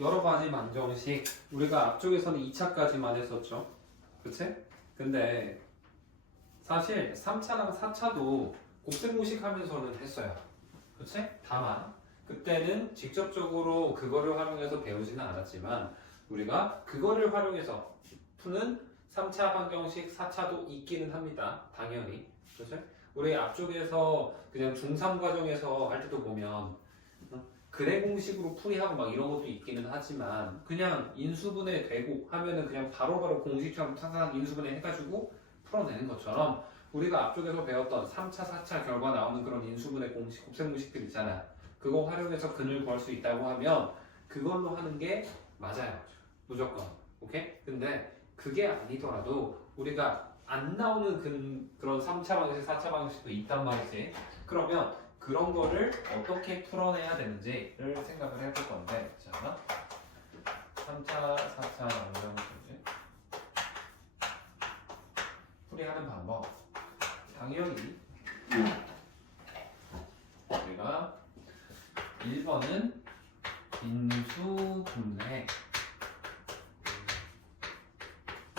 여러 가지 방정식 우리가 앞쪽에서는 2차까지만 했었죠. 그치? 근데 사실 3차랑 4차도 곱셈공식 하면서는 했어요. 그치? 다만 그때는 직접적으로 그거를 활용해서 배우지는 않았지만 우리가 그거를 활용해서 푸는 3차 방정식 4차도 있기는 합니다. 당연히. 그치? 우리 앞쪽에서 그냥 중3 과정에서 할 때도 보면 근해 공식으로 풀이하고 막 이런 것도 있기는 하지만 그냥 인수분해 되고 하면은 그냥 바로바로 공식처럼 탁탁 인수분해 해가지고 풀어내는 것처럼 우리가 앞쪽에서 배웠던 3차, 4차 결과 나오는 그런 인수분해 공식, 곱셈 공식들 있잖아요. 그거 활용해서 근을 구할 수 있다고 하면 그걸로 하는 게 맞아요. 무조건. 오케이? 근데 그게 아니더라도 우리가 안 나오는 그런 3차 방식, 4차 방식도 있단 말이지. 그러면 그런 거를 어떻게 풀어내야 되는지를 생각을 해볼 건데, 자, 3차, 4차 방정식 풀이하는 방법. 당연히 우리가 1번은 인수분해.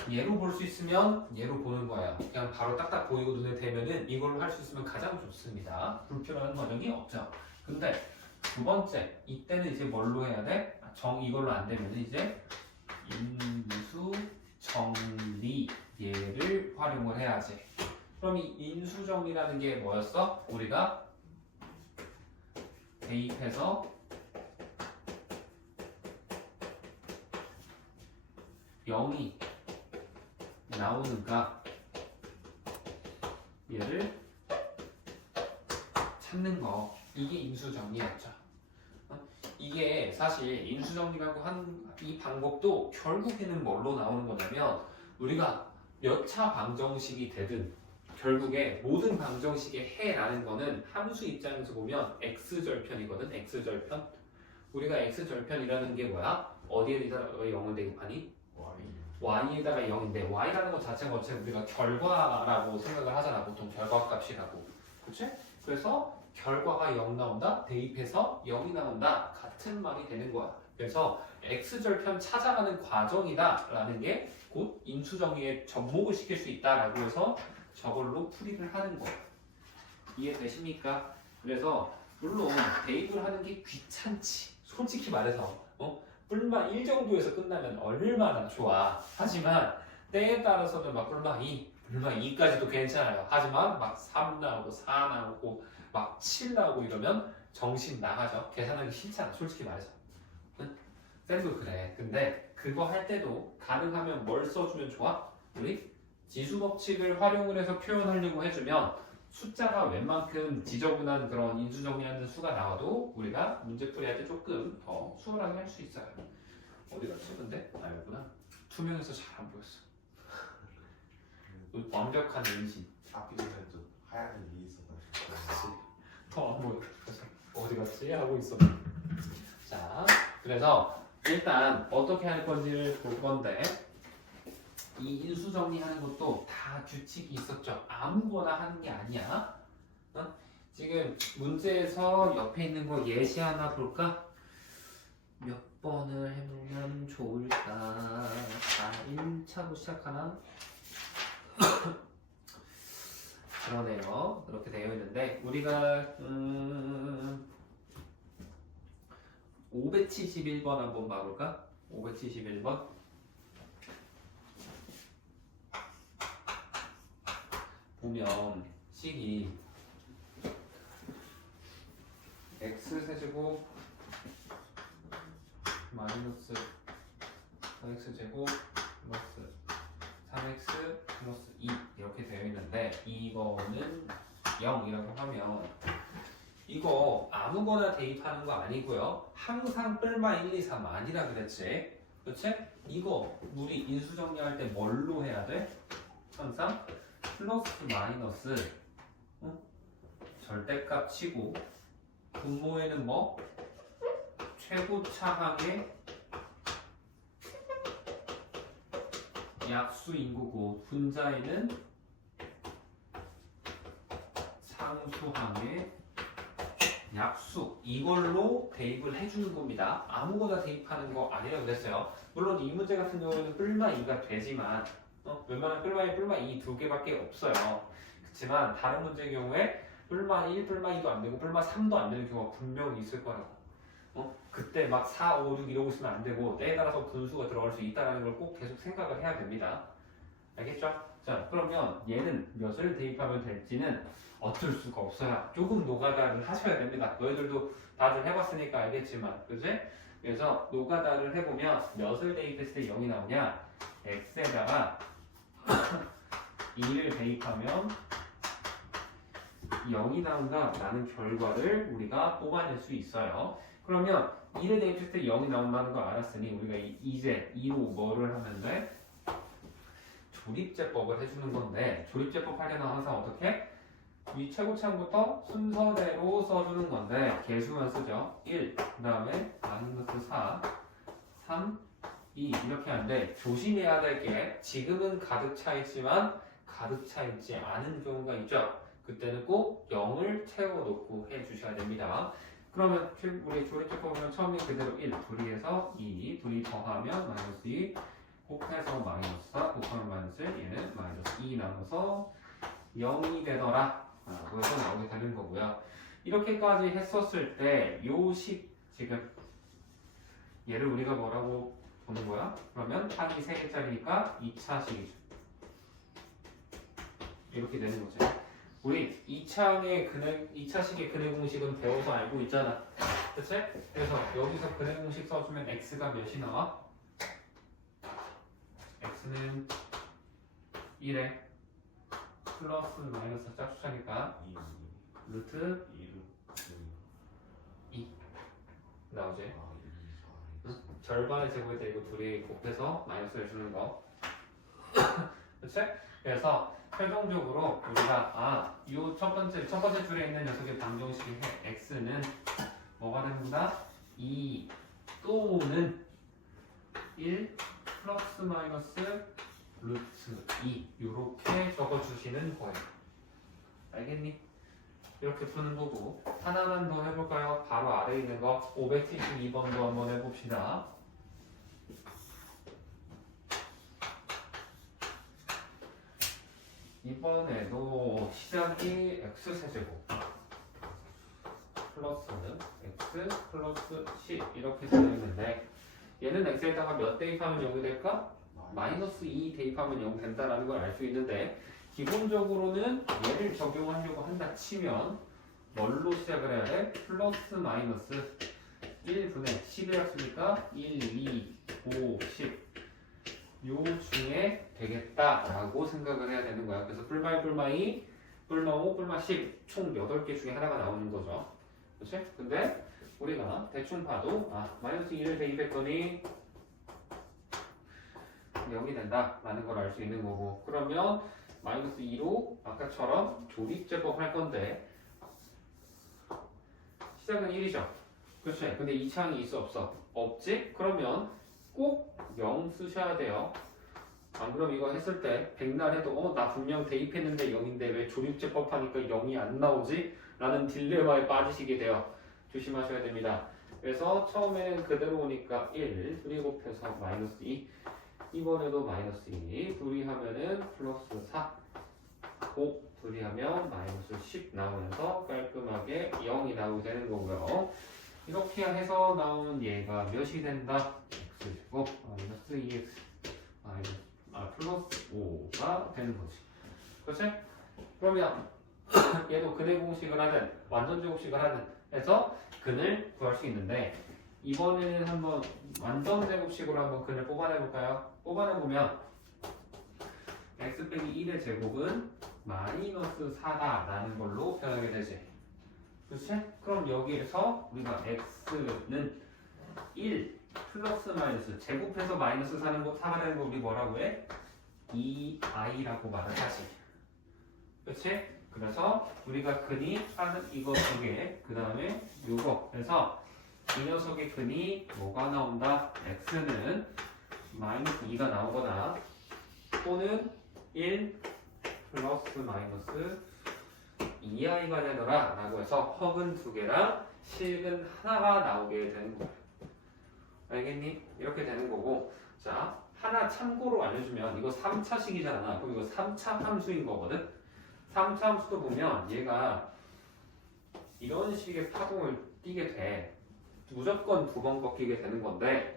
얘로 볼 수 있으면 얘로 보는 거예요. 그냥 바로 딱딱 보이고 눈에 대면은 이걸로 할 수 있으면 가장 좋습니다. 불필요한 과정이 없죠. 근데 두 번째, 이때는 이제 뭘로 해야 돼? 이걸로 안 되면 이제 인수 정리 얘를 활용을 해야지. 그럼 이 인수 정리라는 게 뭐였어? 우리가 대입해서 0이 나오는가 얘를 찾는 거, 이게 인수정리였죠. 이게 사실 인수정리라고 하는 이 방법도 결국에는 뭘로 나오는 거냐면 우리가 몇 차 방정식이 되든 결국에 모든 방정식의 해라는 거는 함수 입장에서 보면 x절편이거든. x절편. 우리가 x절편이라는 게 뭐야? 어디에다가 0을 대입하니? y에다가 0인데 y라는 것 자체가 어차피 우리가 결과라고 생각을 하잖아. 보통 결과값이라고. 그치? 그래서 결과가 0 나온다. 대입해서 0이 나온다. 같은 말이 되는 거야. 그래서 x절편 찾아가는 과정이다 라는 게 곧 인수정리에 접목을 시킬 수 있다라고 해서 저걸로 풀이를 하는 거야. 이해되십니까? 그래서 물론 대입을 하는 게 귀찮지. 솔직히 말해서 뿔마 1 정도에서 끝나면 얼마나 좋아. 하지만 때에 따라서는 막 뿔마 2, 뿔마 2까지도 괜찮아요. 하지만 막 3 나오고 4 나오고 막 7 나오고 이러면 정신 나가죠. 계산하기 싫잖아. 솔직히 말해서. 응? 쌤도 그래. 근데 그거 할 때도 가능하면 뭘 써주면 좋아? 우리 지수법칙을 활용을 해서 표현하려고 해주면 숫자가 웬만큼 지저분한 그런 인수정리하는 수가 나와도 우리가 문제풀이할 때 조금 더 수월하게 할 수 있어요. 어디 갔지 근데? 아 여기구나. 투명해서 잘 안 보였어. 완벽한 인식. 앞뒤에도 하얀 게 있어가지고 더 안 보여. 어디 갔지? 하고 있어. 자, 그래서 일단 어떻게 할 건지를 볼 건데 이 인수 정리하는 것도 다 규칙이 있었죠. 아무거나 하는 게 아니야. 지금 문제에서 옆에 있는 거 예시 하나 볼까? 몇 번을 해보면 좋을까? 자, 1차로 시작하나? 그러네요. 이렇게 되어 있는데 우리가 571번 한번 봐볼까? 571번. 보면 식이 x세제곱 마이너스 4x제곱 플러스 3x 플러스 2 이렇게 되어 있는데 이거는 0이라고 하면 이거 아무거나 대입하는 거 아니고요. 항상 뿔마 1, 2, 3 아니라 그랬지. 그치? 이거 우리 인수정리할 때 뭘로 해야 돼? 항상 플러스 마이너스 절대값 치고 분모에는 뭐? 최고차항의 약수인 거고 분자에는 상수항의 약수 이걸로 대입을 해주는 겁니다. 아무거나 대입하는 거 아니라고 그랬어요. 물론 이 문제 같은 경우에는 뿔마 2가 되지만 웬만한 뿔마 1, 뿔마 2 두 개밖에 없어요. 그렇지만 다른 문제의 경우에 뿔마 1, 뿔마 2도 안 되고 뿔마 3도 안 되는 경우가 분명히 있을 거라고. 그때 막 4, 5, 6 이러고 있으면 안 되고 때에 따라서 분수가 들어갈 수 있다는 걸 꼭 계속 생각을 해야 됩니다. 알겠죠? 자, 그러면 얘는 몇을 대입하면 될지는 어쩔 수가 없어요. 조금 노가다를 하셔야 됩니다. 너희들도 다들 해봤으니까 알겠지만, 그지? 그래서 노가다를 해보면 몇을 대입했을 때 0이 나오냐? x에다가 2를 대입하면 0이 나온다 라는 결과를 우리가 뽑아낼 수 있어요. 그러면 2를 대입했을 때 0이 나온다는 걸 알았으니 우리가 이제 2로 뭐를 하면 돼? 조립제법을 해주는 건데, 조립제법 할 때는 항상 어떻게? 위 최고차항부터 순서대로 써주는 건데 개수만 쓰죠. 1, 그 다음에 마이너스 4, 3, 2 이렇게 하는데 조심해야 될 게 지금은 가득 차 있지만 가득 차 있지 않은 경우가 있죠. 그때는 꼭 0을 채워놓고 해주셔야 됩니다. 그러면 우리 조립제법 보면 처음에 그대로 1, 둘이해서 2, 둘이 더하면 마이너스 2, 곱해서 마이너스 4, 곱하면 마이너스 1, 얘는 마이너스 2 나눠서 0이 되더라 라고 해서 나오게 되는 거고요. 이렇게까지 했었을 때 요식 지금 얘를 우리가 뭐라고 보는 거야? 그러면 항이 3개짜리니까 2차식이죠. 이렇게 되는 거죠. 우리 2차식의 근해 공식은 배워서 알고 있잖아. 그치? 그래서 여기서 근해 공식 써주면 x가 몇이 나와? x는 1에 플러스 마이너스 짝수차니까 루트 2 나오지? 절반의 제곱에다 이거 둘이 곱해서 마이너스를 주는 거. 그치? 그래서 최종적으로 우리가 이 첫 번째 줄에 있는 녀석의 방정식의 x는 뭐가 됩니다? 2 또는 1 플러스 마이너스 루트 2 이렇게 적어주시는 거예요. 알겠니? 이렇게 푸는 거고 하나만 더 해볼까요? 바로 아래에 있는 거 572번도 한번 해봅시다. 이번에도 시작이 x세제곱 플러스 x 플러스 c 이렇게 되어 있는데 얘는 x에다가 몇 대입하면 0이 될까? 마이너스 2 대입하면 0 된다라는 걸 알 수 있는데 기본적으로는 얘를 적용하려고 한다 치면 뭘로 시작을 해야 돼? 플러스 마이너스 1분의 10의 약수니까 1, 2, 5, 10 요 중에 되겠다라고 생각을 해야 되는 거야. 그래서 뿔마 1, 뿔마 2, 뿔마 5, 뿔마 10 총 8개 중에 하나가 나오는 거죠. 그렇지? 근데 우리가 대충 봐도 마이너스 2를 대입했더니 0이 된다 라는 걸 알 수 있는 거고 그러면 마이너스 2로 아까처럼 조립제법 할 건데 시작은 1이죠. 그렇지? 근데 2차항이 있어 없어? 없지? 그러면 꼭 0 쓰셔야 돼요. 안 그럼 이거 했을 때 백날 해도 나 분명 대입했는데 0인데 왜 조립제법 하니까 0이 안 나오지? 라는 딜레마에 빠지시게 돼요. 조심하셔야 됩니다. 그래서 처음에는 그대로 오니까 1 둘이 곱해서 마이너스 2 이번에도 마이너스 2 둘이 하면은 플러스 4 5 둘이 하면 마이너스 10 나오면서 깔끔하게 0이 나오게 되는 거고요. 이렇게 해서 나온 얘가 몇이 된다? x제곱 마이너스 2x 플러스 5가 되는 거지. 그렇지? 그러면 얘도 근해 공식을 하든 완전 제곱식을 하든 해서 근을 구할 수 있는데 이번에는 한번 완전 제곱식으로 한번 근을 뽑아내 볼까요? 뽑아내 보면 x 빼기 1의 제곱은 마이너스 4다라는 걸로 표현하게 되지. 그렇지? 그럼 여기에서 우리가 x는 1 플러스 마이너스 제곱해서 마이너스 4가 되는 거 우리 뭐라고 해? 2i라고 말을 하지. 그렇지? 그래서 우리가 근이 하는 이거 두 개, 그 다음에 요거. 그래서 이 녀석의 근이 뭐가 나온다? x는 마이너스 2가 나오거나 또는 1 플러스 마이너스 2i가 되더라 라고 해서 허근 두 개랑 실근 하나가 나오게 되는 거예요. 알겠니? 이렇게 되는 거고, 자, 하나 참고로 알려주면 이거 3차식이잖아. 그럼 이거 3차 함수인 거거든? 3차 함수도 보면 얘가 이런 식의 파동을 띠게 돼. 무조건 두 번 꺾이게 되는 건데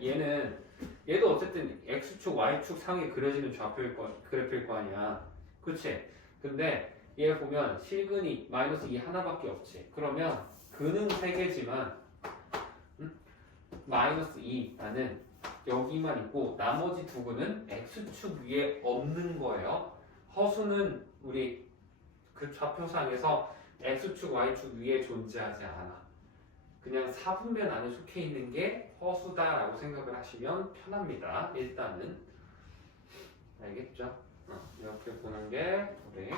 얘도 어쨌든 X축, Y축 상에 그려지는 좌표일 그래프일 거 아니야. 그치? 근데 얘 보면 실근이 마이너스 2 하나밖에 없지. 그러면 근은 3개지만 마이너스 2라는 여기만 있고 나머지 두 근은 X축 위에 없는 거예요. 허수는 우리 그 좌표상에서 X축, Y축 위에 존재하지 않아. 그냥 사분면 안에 속해 있는 게 허수다라고 생각을 하시면 편합니다. 일단은 알겠죠? 이렇게 보는 게 우리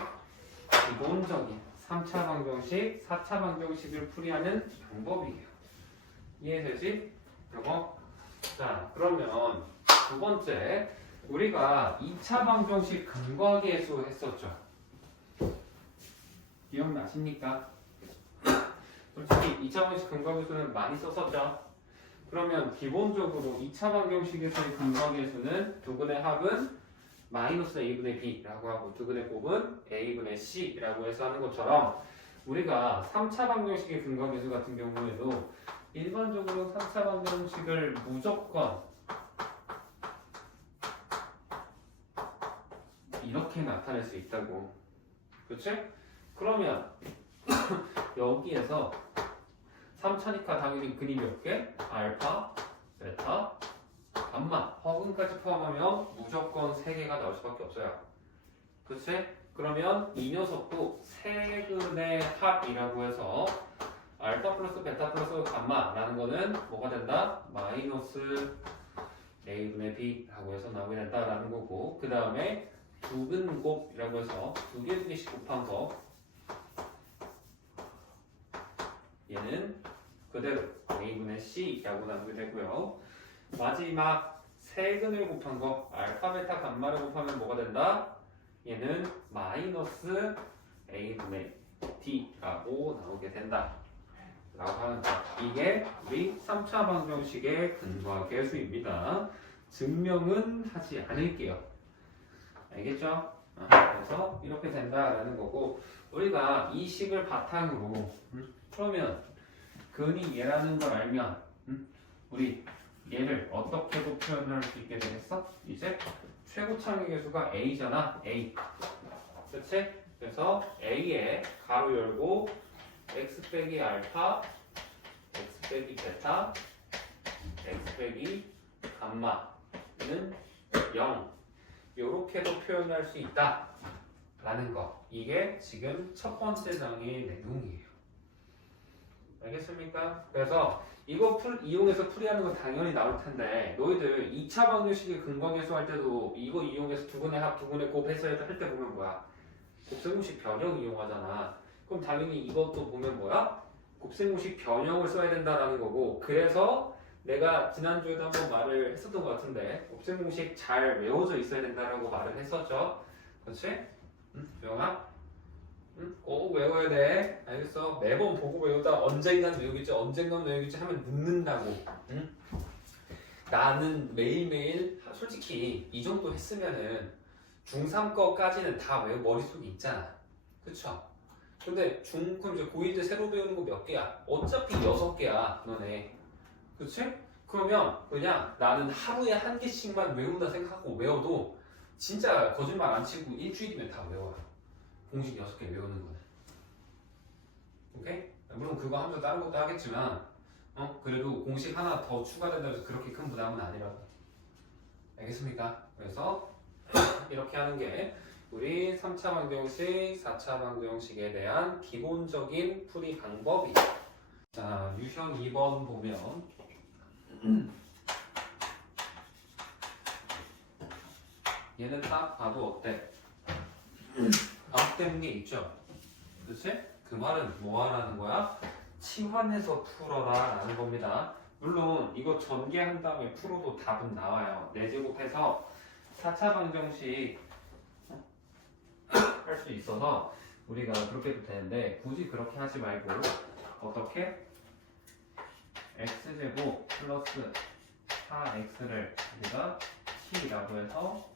기본적인 3차 방정식, 4차 방정식을 풀이하는 방법이에요. 이해되지? 이거? 자, 그러면 두 번째 우리가 2차 방정식 근과계수 했었죠. 기억나십니까? 솔직히 2차 방정식 근과계수는 많이 썼었죠. 그러면 기본적으로 2차 방정식에서의 근과계수는 두 근의 합은 마이너스 a분의 b라고 하고 두 근의 곱은 a분의 c라고 해서 하는 것처럼 우리가 3차 방정식의 근과계수 같은 경우에도 일반적으로 3차 방정식을 무조건 이렇게 나타낼 수 있다고. 그치? 그러면 여기에서 3차니까 당연히 근이 몇 개? 알파, 베타, 감마, 허근까지 포함하면 무조건 3개가 나올 수밖에 없어요. 그치? 그러면 이 녀석도 세근의 합이라고 해서 알파 플러스 베타 플러스 감마라는 거는 뭐가 된다? 마이너스 a분의 b라고 해서 나오게 된다라는 거고, 그 다음에 두근곱이라고 해서 두 개씩 곱한 거 얘는 그대로 a분의 c라고 나오게 되고요. 마지막 세근을 곱한 거 알파 베타 감마를 곱하면 뭐가 된다? 얘는 마이너스 a분의 d라고 나오게 된다 라고 하는 거. 이게 우리 3차 방정식의 근과계수입니다. 증명은 하지 않을게요. 알겠죠? 그래서 이렇게 된다라는 거고, 우리가 이 식을 바탕으로 그러면 근이 얘라는 걸 알면 우리 얘를 어떻게도 표현할 수 있게 되겠어? 이제 최고창의 계수가 a잖아. a. 그치? 그래서 a에 가로 열고 x 빼기 알파, x 빼기 베타, x 빼기 감마는 0 요렇게도 표현할 수 있다 라는 거. 이게 지금 첫 번째 장의 내용이에요. 알겠습니까? 그래서 이거 이용해서 풀이하는 건 당연히 나올 텐데, 너희들 2차 방정식의 근과계수 할 때도 이거 이용해서 두근의 합, 두근의 곱 해서 할 때 보면 뭐야? 곱셈공식 변형 이용하잖아. 그럼 당연히 이것도 보면 뭐야? 곱셈공식 변형을 써야 된다라는 거고, 그래서 내가 지난주에도 한번 말을 했었던 것 같은데 곱셈공식 잘 외워져 있어야 된다라고 말을 했었죠. 그렇지? 응? 조영아? 응? 꼭 외워야 돼. 알겠어? 매번 보고 외우다 언젠간 외우겠지, 언젠간 외우겠지 하면 늦는다고. 응? 나는 매일매일 솔직히 이 정도 했으면은 중3 거까지는 다 머릿속에 있잖아. 그쵸? 근데 그럼 이제 고1 때 새로 배우는 거 몇 개야? 어차피 6개야, 너네. 그치? 그러면 그냥 나는 하루에 한 개씩만 외운다 생각하고 외워도 진짜 거짓말 안 치고 일주일이면 다 외워요. 공식 6개 외우는 거는. 오케이? 물론 그거 하면서 다른 것도 하겠지만 그래도 공식 하나 더 추가된다고 해서 그렇게 큰 부담은 아니라고. 알겠습니까? 그래서 이렇게 하는 게 우리 3차 방정식, 4차 방정식에 대한 기본적인 풀이 방법이에요. 자, 유형 2번 보면 얘는 딱 봐도 어때? 반복되는 게 있죠? 그치? 그 말은 뭐 하라는 거야? 치환해서 풀어라 라는 겁니다. 물론 이거 전개한 다음에 풀어도 답은 나와요. 4제곱해서 4차 방정식 할 수 있어서 우리가 그렇게 해도 되는데, 굳이 그렇게 하지 말고 어떻게? x제곱 플러스 4x를 우리가 식이라고 해서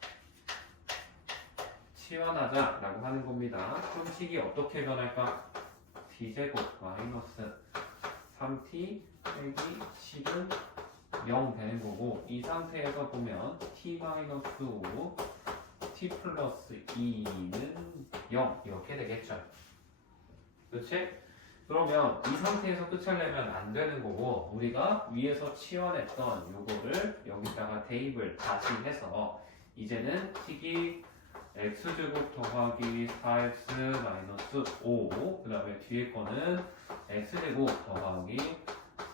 치환하자라고 하는 겁니다. 그럼 식이 어떻게 변할까? t제곱 마이너스 3t 빼기 10은 0 되는 거고 이 상태에서 보면 t 마이너스 5 t 플러스 2는 0 이렇게 되겠죠. 그렇지? 그러면 이 상태에서 끝하려면 안 되는 거고 우리가 위에서 치환했던 요거를 여기다가 대입을 다시 해서 이제는 t기 x제곱 더하기 4x 마이너스 5 그 다음에 뒤에 거는 x제곱 더하기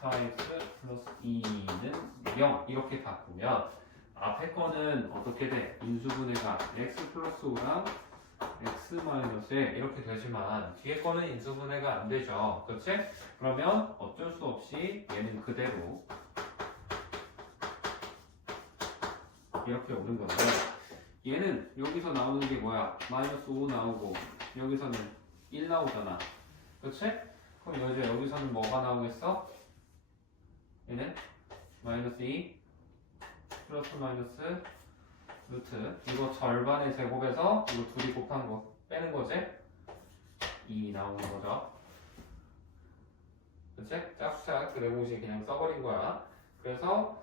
4x 플러스 2는 0 이렇게 바꾸면 앞에 거는 어떻게 돼? 인수분해가 x 플러스 5랑 x 마이너스 1 이렇게 되지만 뒤에 거는 인수분해가 안 되죠. 그렇지? 그러면 어쩔 수 없이 얘는 그대로 이렇게 오는 건데 얘는 여기서 나오는 게 뭐야? 마이너스 5 나오고 여기서는 1 나오잖아. 그렇지? 그럼 이제 여기서는 뭐가 나오겠어? 얘는 마이너스 2 플러스 마이너스 루트 이거 절반의 제곱에서 이거 둘이 곱한 거 빼는 거지? 2 나오는 거죠. 그치? 짝수짝 그 내공식 그냥 써버린 거야. 그래서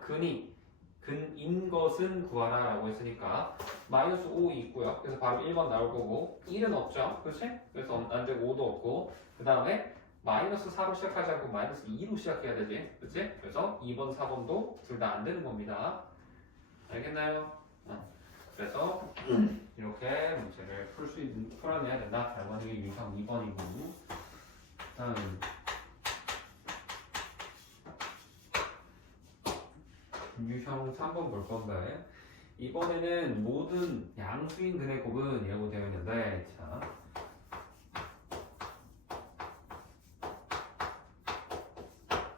근인 것은 구하라 라고 했으니까 마이너스 5 있고요. 그래서 바로 1번 나올 거고 1은 없죠. 그치? 그래서 안 되고 5도 없고 그 다음에 마이너스 4로 시작하지 않고 마이너스 2로 시작해야 되지. 그치? 그래서 2번, 4번도 둘 다 안 되는 겁니다. 알겠나요? 그래서 이렇게 문제를 풀어내야 된다. 결과는 유형 2번이고 다음 유형 3번 볼 건데 이번에는 모든 양수인 근의 곱은 이라고 되어 있는데 자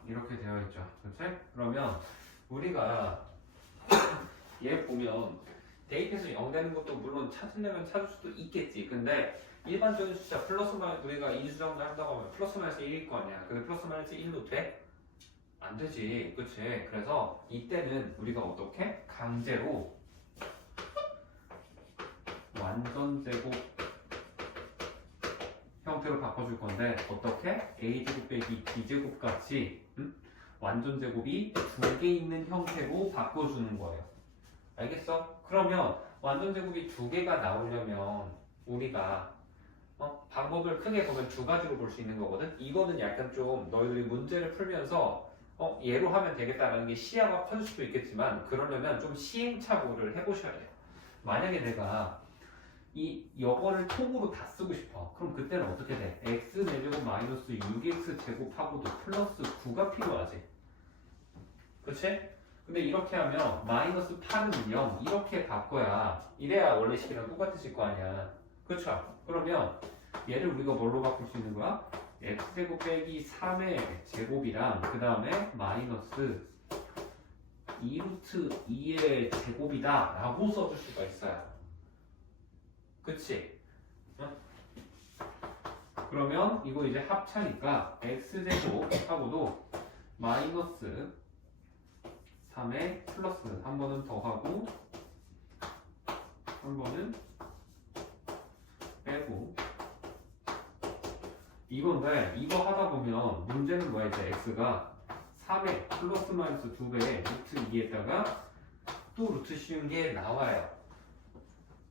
이렇게 되어 있죠. 그렇지? 그러면 우리가 얘 보면 대입해서 0 되는 것도 물론 찾으려면 찾을 수도 있겠지. 근데 일반적인 숫자 플러스 마이너스 우리가 인수정리 한다고 하면 플러스 마이너스 1일 거 아니야. 근데 플러스 마이너스 1로 돼? 안 되지. 그치? 그래서 이때는 우리가 어떻게? 강제로 완전 제곱 형태로 바꿔줄 건데 어떻게? a제곱 빼기 b제곱 같이 완전 제곱이 두 개 있는 형태로 바꿔주는 거예요. 알겠어? 그러면 완전 제곱이 두 개가 나오려면 우리가 방법을 크게 보면 두 가지로 볼 수 있는 거거든. 이거는 약간 좀 너희들이 문제를 풀면서 얘로 하면 되겠다라는 게 시야가 커질 수도 있겠지만 그러려면 좀 시행착오를 해보셔야 돼요. 만약에 내가 이거를 통으로 다 쓰고 싶어. 그럼 그때는 어떻게 돼? x 4제곱 마이너스 6x 제곱하고도 플러스 9가 필요하지. 그치? 근데 이렇게 하면 마이너스 8은 0 이렇게 바꿔야 이래야 원래 식이랑 똑같으실 거 아니야. 그쵸? 그러면 얘를 우리가 뭘로 바꿀 수 있는 거야? x제곱 빼기 3의 제곱이랑 그 다음에 마이너스 2루트 2의 제곱이다 라고 써줄 수가 있어요. 그치? 그러면 이거 이제 합차니까 x제곱하고도 마이너스 3에 플러스 한 번은 더하고 한 번은 빼고 이건데 이거 하다 보면 문제는 뭐야? 이제 x가 3에 플러스 마이너스 2배의 루트 2에다가 또 루트 씌운 게 나와요.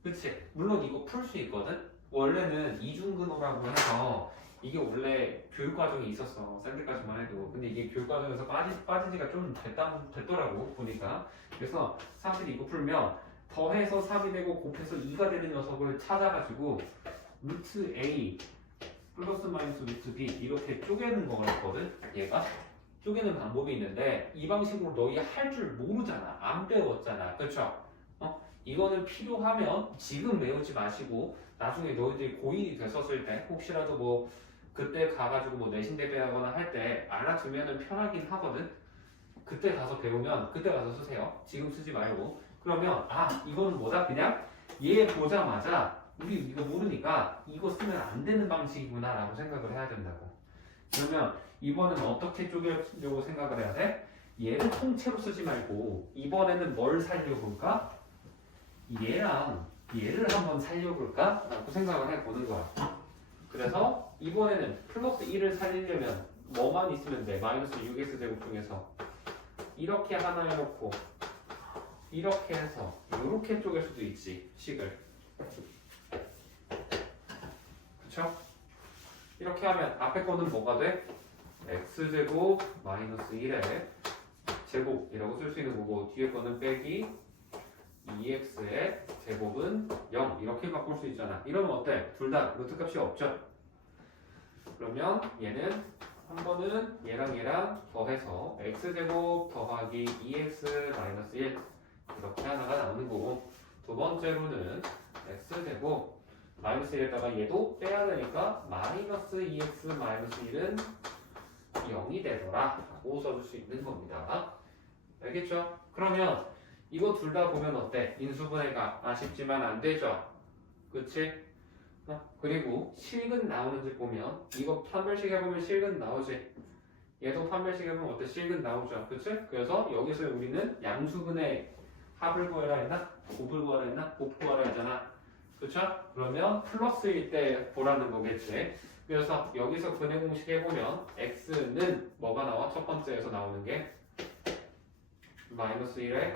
그치? 물론 이거 풀 수 있거든? 원래는 이중근호라고 해서 이게 원래 교육과정에 있었어. 샌드까지만 해도. 근데 이게 교육과정에서 빠진 지가 좀 됐더라고 보니까. 그래서 사실 이거 풀면 더해서 3이 되고 곱해서 2가 되는 녀석을 찾아가지고 루트 A 플러스 마이너스 루트 B 이렇게 쪼개는 거였거든. 얘가 쪼개는 방법이 있는데 이 방식으로 너희 할 줄 모르잖아. 안 배웠잖아. 그쵸? 이거는 필요하면 지금 외우지 마시고 나중에 너희들이 고2 됐었을 때 혹시라도 뭐 그때 가가지고 뭐 내신 대비하거나 할 때 알아두면은 편하긴 하거든. 그때 가서 배우면 그때 가서 쓰세요. 지금 쓰지 말고. 그러면 이거는 뭐다? 그냥 얘 보자마자 우리 이거 모르니까 이거 쓰면 안 되는 방식이구나 라고 생각을 해야 된다고. 그러면 이번에는 어떻게 쪼개려고 생각을 해야 돼? 얘를 통째로 쓰지 말고 이번에는 뭘 살려볼까? 얘랑 얘를 한번 살려볼까? 라고 생각을 해보는 거야. 그래서 이번에는 플러스 1을 살리려면 뭐만 있으면 돼? 마이너스 6x 제곱 중에서 이렇게 하나 해놓고 이렇게 해서 이렇게 쪼갤 수도 있지, 식을. 그쵸? 이렇게 하면 앞에 거는 뭐가 돼? x제곱 마이너스 1의 제곱이라고 쓸 수 있는 거고 뒤에 거는 빼기 2x의 제곱은 0 이렇게 바꿀 수 있잖아. 이러면 어때? 둘 다 루트 값이 없죠? 그러면 얘는 한 번은 얘랑 더해서 x제곱 더하기 2x 마이너스 1 이렇게 하나가 나오는 거고 두 번째로는 x제곱 마이너스 1에다가 얘도 빼야 되니까 마이너스 2x 마이너스 1은 0이 되더라 라고 써줄 수 있는 겁니다. 알겠죠? 그러면 이거 둘 다 보면 어때? 인수분해가 아쉽지만 안 되죠? 그치? 그리고 실근 나오는지 보면 이거 판별식 해보면 실근 나오지? 얘도 판별식 해보면 어때? 실근 나오죠? 그치? 그래서 여기서 우리는 양수분의 합을 구하라 했나? 곱을 구하라 했나? 곱 구하라 했잖아. 그쵸? 그러면 플러스일 때 보라는 거겠지? 그래서 여기서 근해 공식 해보면 x는 뭐가 나와? 첫 번째에서 나오는 게 마이너스 1에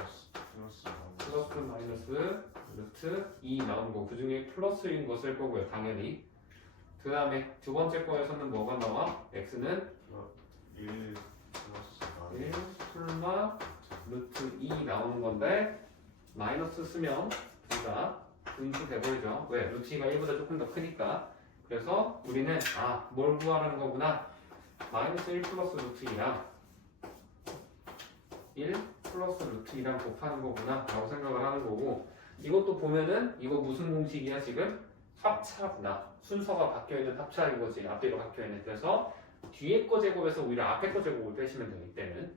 플러스 마이너스 루트 2 나오는 거. 그 중에 플러스인 거 쓸 거고요. 당연히. 그 다음에 두 번째 거에서는 뭐가 나와? x는 1 플러스 1 플마 루트 2 나오는 건데 마이너스 쓰면 둘 다 분수 돼버리죠. 왜? 루트 2가 1보다 조금 더 크니까. 그래서 우리는 뭘 구하라는 거구나. 마이너스 1 플러스 루트 2랑 1 플러스 루트 2랑 곱하는 거구나 라고 생각을 하는 거고 이것도 보면은 이거 무슨 공식이야 지금? 합차구나. 순서가 바뀌어있는 합차인 거지. 앞뒤로 바뀌어있는. 그래서 뒤에 거 제곱에서 오히려 앞에 거 제곱을 빼시면 돼요. 이때는.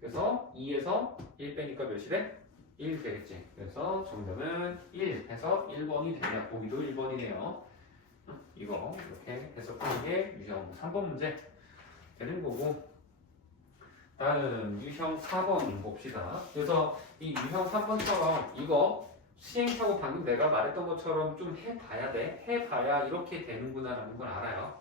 그래서 2에서 1 빼니까 몇이 돼? 1 되겠지. 그래서 정답은 1 해서 1번이 되냐. 보기도 1번이네요. 이거 이렇게 해석하는 게 유형 3번 문제 되는 거고 다음 유형 4번 봅시다. 그래서 이 유형 3번처럼 이거 시행착오 방금 내가 말했던 것처럼 좀 해봐야 돼. 해봐야 이렇게 되는구나 라는 걸 알아요.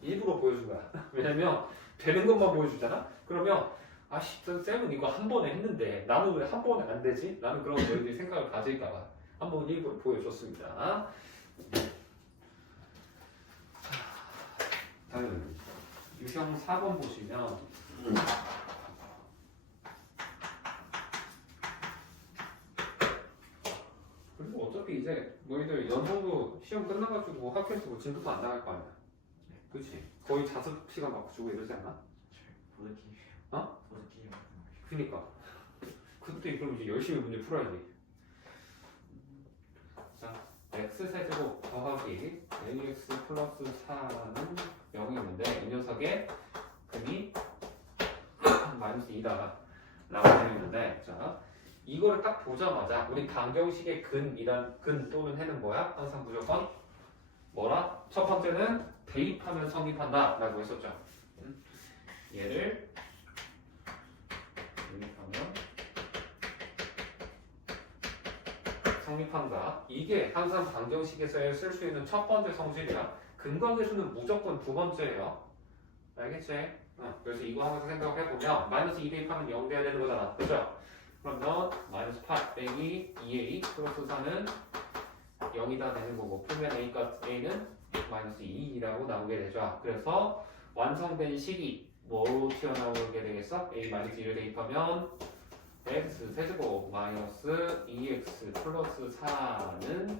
일부러 보여준 거야. 왜냐면 되는 것만 보여주잖아? 그러면 아씨 쌤은 이거 한 번에 했는데 나는 왜 한 번에 안 되지? 라는 그런 너희들이 생각을 가질까봐 한번 일부러 보여줬습니다. 다음 유형 4번 보시면 그리고 어차피 이제 너희들 연정도 시험 끝나가지고 학교에서 뭐 진도도 안 나갈 거 아니야. 그치? 거의 자습 시간 막 주고 이러지 않아? 보드게임 어? 보드게임 같은 거 그니까 그때 그럼 이제 열심히 문제 풀어야지. 자, x세제곱 더하기 ax 플러스 4는 0이었는데 이 녀석의 근이 마이너스 2다 라고 되어 있는데 자 이거를 딱 보자마자 우리 방정식의 근 또는 해는 뭐야? 항상 무조건 뭐라? 첫 번째는 대입하면 성립한다 라고 했었죠. 얘를 대입하면 성립한다. 이게 항상 방정식에서 쓸 수 있는 첫 번째 성질이야. 근각계수는 무조건 두 번째예요. 알겠지? 그래서 이거 하면서 생각을 해보면 마이너스 2 대입하면 0 돼야 되는 거잖아. 그죠? 그러면 마이너스 8 빼기 2a 플러스 4는 0이다 되는 거고 풀면 a는 마이너스 2라고 나오게 되죠. 그래서 완성된 식이 뭐로 튀어나오게 되겠어? a 마이너스 2를 대입하면 x 세제곱 마이너스 2x 플러스 4는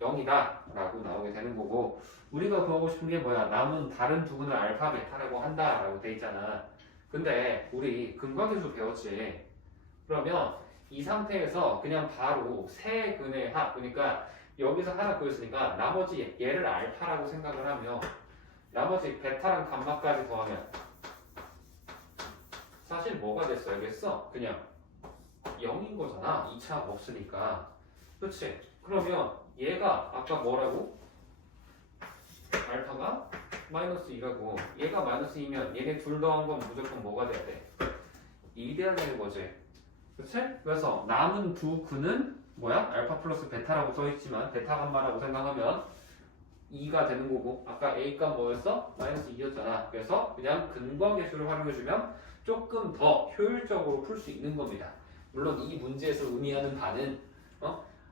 0이다 라고 나오게 되는 거고 우리가 구하고 싶은 게 뭐야? 남은 다른 부분을 알파 베타라고 한다 라고 돼 있잖아. 근데 우리 근각계수 배웠지? 그러면 이 상태에서 그냥 바로 세 근의 합 그러니까 여기서 하나 구했으니까 나머지 얘를 알파라고 생각을 하면 나머지 베타랑 감마까지 더하면 사실 뭐가 됐어야겠어? 그냥 0인 거잖아. 2차 없으니까. 그치? 그러면 얘가 아까 뭐라고? 알파가 마이너스 2라고 얘가 마이너스 2면 얘네 둘 더한 건 무조건 뭐가 돼야 돼? 2 돼야 되는 거지. 그치? 그래서 남은 두 근은 뭐야? 알파 플러스 베타라고 써있지만 베타 감마라고 생각하면 2가 되는 거고 아까 A값 뭐였어? 마이너스 2였잖아. 그래서 그냥 근과 계수를 활용해주면 조금 더 효율적으로 풀 수 있는 겁니다. 물론 이 문제에서 의미하는 바는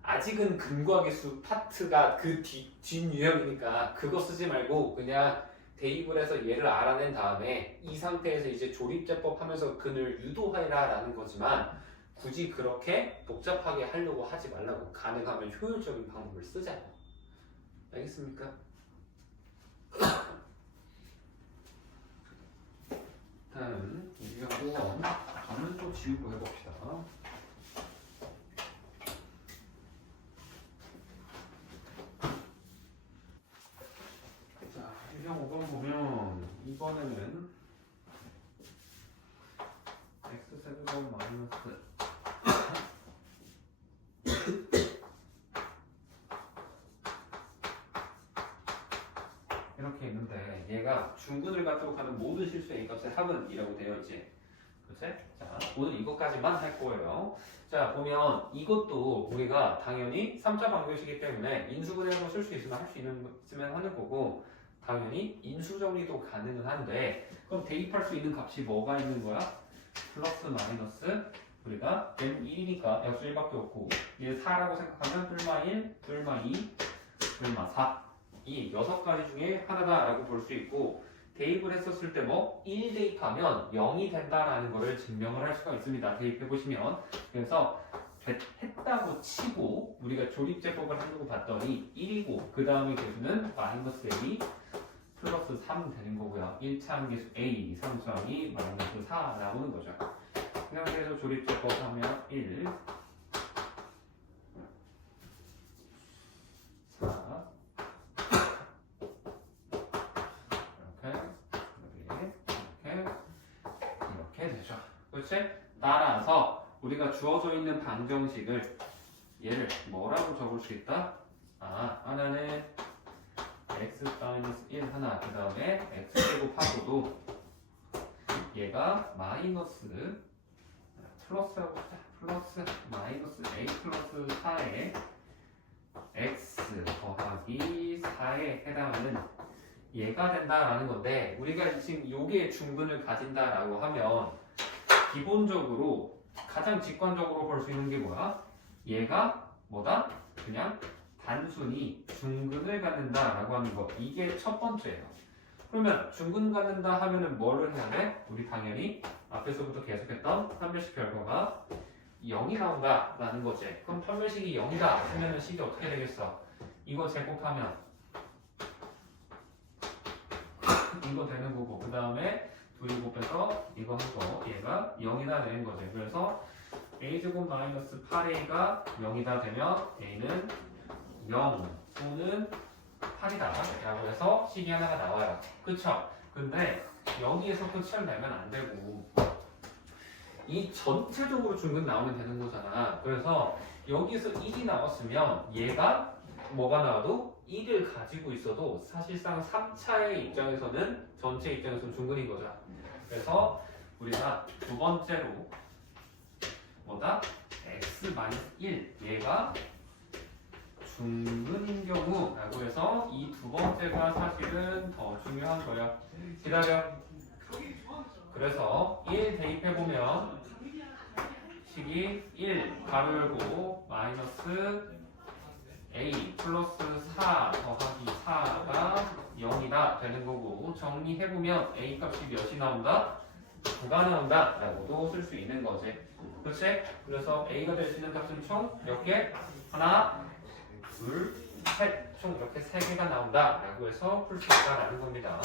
아직은 근과 계수 파트가 그 뒷유형이니까 그거 쓰지 말고 그냥 대입을 해서 얘를 알아낸 다음에 이 상태에서 이제 조립제법 하면서 근을 유도하라 라는 거지만 굳이 그렇게 복잡하게 하려고 하지 말라고. 가능하면 효율적인 방법을 쓰자고. 알겠습니까? 다음 유형 5번 저는 또 지우고 해봅시다. 자, 유형 5번 보면 이번에는 x세제곱 마이너스 이렇게 있는데 얘가 중근을 갖도록 하는 모든 실수의 A값의 합은 이라고 되어 있지. 그치? 자, 오늘 이것까지만 할 거예요. 자, 보면 이것도 우리가 당연히 3차 방정식이기 때문에 인수분해로 쓸 수 있으면 할 수 있으면 하는 거고 당연히 인수정리도 가능은 한데 그럼 대입할 수 있는 값이 뭐가 있는 거야? 플러스 마이너스 우리가 n1이니까 약수 1밖에 없고 얘 4라고 생각하면 뿔마 1, 뿔마 2, 뿔마 4 이 6가지 중에 하나다라고 볼 수 있고 대입을 했었을 때 뭐 1 대입하면 0이 된다라는 거를 증명을 할 수가 있습니다. 대입해 보시면 그래서 했다고 치고 우리가 조립제법을 하려고 봤더니 1이고 그 다음에 계수는 마이너스 A 플러스 3 되는 거고요. 1차 계수 A 3수항이 마이너스 4 나오는 거죠. 그 상태에서 조립제법 하면 1 4 이렇게 되죠. 그렇지? 따라서 우리가 주어져 있는 방정식을 얘를 뭐라고 적을 수 있다? 하나는 x-1 하나 그 다음에 x제곱하고도 얘가 마이너스 플러스하고 플러스 마이너스 a 플러스 4에 x 더하기 4에 해당하는 얘가 된다라는 건데 우리가 지금 요게 중근을 가진다라고 하면 기본적으로 가장 직관적으로 볼 수 있는 게 뭐야? 얘가 뭐다? 그냥 단순히 중근을 갖는다라고 하는 거 이게 첫 번째예요. 그러면 중근 갖는다 하면은 뭐를 해야 돼? 우리 당연히 앞에서부터 계속했던 판별식 결과가 0이 나온다라는 거지. 그럼 판별식이 0이다 하면은 식이 어떻게 되겠어? 이거 제곱하면 이거 되는 거고 그 다음에 둘이 곱해서 이거 하고 얘가 0이다 되는 거지. 그래서 a제곱 마이너스 8a가 0이다 되면 a는 0 또는 8이다 라고 해서 식이 하나가 나와요. 그쵸? 근데 여기에서 끝을 내면 안 되고 이 전체적으로 중근 나오면 되는 거잖아. 그래서 여기서 1이 나왔으면 얘가 뭐가 나와도 1을 가지고 있어도 사실상 3차의 입장에서는 전체 입장에서는 중근인 거죠. 그래서 우리가 두 번째로 뭐다? x-1 얘가 중근인 경우라고 해서 이 두 번째가 사실은 더 중요한 거야. 기다려. 그래서 1 대입해보면 식이 1 가로 열고 마이너스 a 플러스 4 더하기 4가 0이다 되는 거고 정리해보면 a 값이 몇이 나온다? 9가 나온다 라고도 쓸 수 있는 거지. 그렇지? 그래서 a가 될 수 있는 값은 총 몇 개? 하나, 둘, 셋 총 이렇게 3개가 나온다 라고 해서 풀 수 있다라는 겁니다.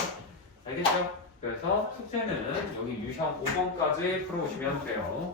알겠죠? 그래서 숙제는 여기 유형 5번까지 풀어오시면 돼요.